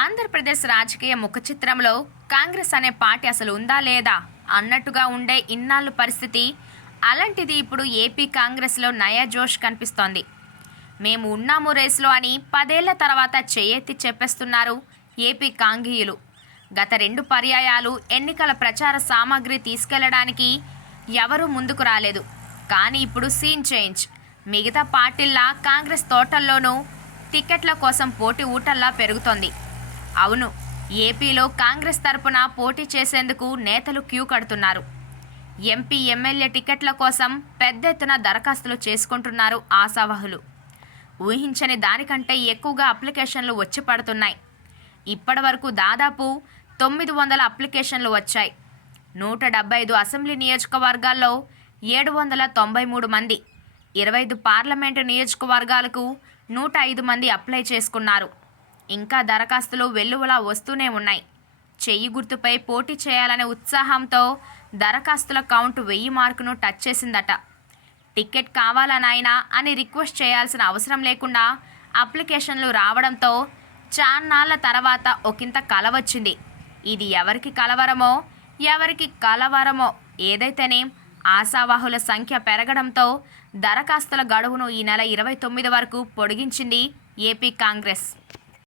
ఆంధ్రప్రదేశ్ రాజకీయ ముఖచిత్రంలో కాంగ్రెస్ అనే పార్టీ అసలు ఉందా లేదా అన్నట్టుగా ఉండే ఇన్నాళ్ళు పరిస్థితి. అలాంటిది ఇప్పుడు ఏపీ కాంగ్రెస్లో నయా జోష్ కనిపిస్తోంది. మేము ఉన్నాము రేసులో అని 10 ఏళ్ల తర్వాత చేయెత్తి చెప్పేస్తున్నారు ఏపీ కాంగీయులు. గత 2 పర్యాయాలు ఎన్నికల ప్రచార సామాగ్రి తీసుకెళ్లడానికి ఎవరూ ముందుకు రాలేదు. కానీ ఇప్పుడు సీన్ చేంజ్. మిగతా పార్టీల్లా కాంగ్రెస్ తోటల్లోనూ టికెట్ల కోసం పోటీ ఊటల్లా పెరుగుతోంది. అవును, ఏపీలో కాంగ్రెస్ తరపున పోటీ చేసేందుకు నేతలు క్యూ కడుతున్నారు. ఎంపీ ఎమ్మెల్యే టికెట్ల కోసం పెద్ద ఎత్తున దరఖాస్తులు చేసుకుంటున్నారు ఆశావహులు. ఊహించని దానికంటే ఎక్కువగా అప్లికేషన్లు వచ్చి పడుతున్నాయి. ఇప్పటి వరకు దాదాపు 900 అప్లికేషన్లు వచ్చాయి. 175 అసెంబ్లీ నియోజకవర్గాల్లో 793 మంది, 25 పార్లమెంటు నియోజకవర్గాలకు 105 మంది అప్లై చేసుకున్నారు. ఇంకా దరఖాస్తులు వెల్లువలా వస్తూనే ఉన్నాయి. చెయ్యి గుర్తుపై పోటీ చేయాలనే ఉత్సాహంతో దరఖాస్తుల కౌంట్ 1000 మార్కును టచ్ చేసిందట. టికెట్ కావాలా నాయనా అని రిక్వెస్ట్ చేయాల్సిన అవసరం లేకుండా అప్లికేషన్లు రావడంతో చాన్నాళ్ల తర్వాత ఒకంత కల వచ్చింది. ఇది ఎవరికి కలవరమో ఏదైతేనే ఆశావాహుల సంఖ్య పెరగడంతో దరఖాస్తుల గడువును ఈ నెల 29 వరకు పొడిగించింది ఏపీ కాంగ్రెస్.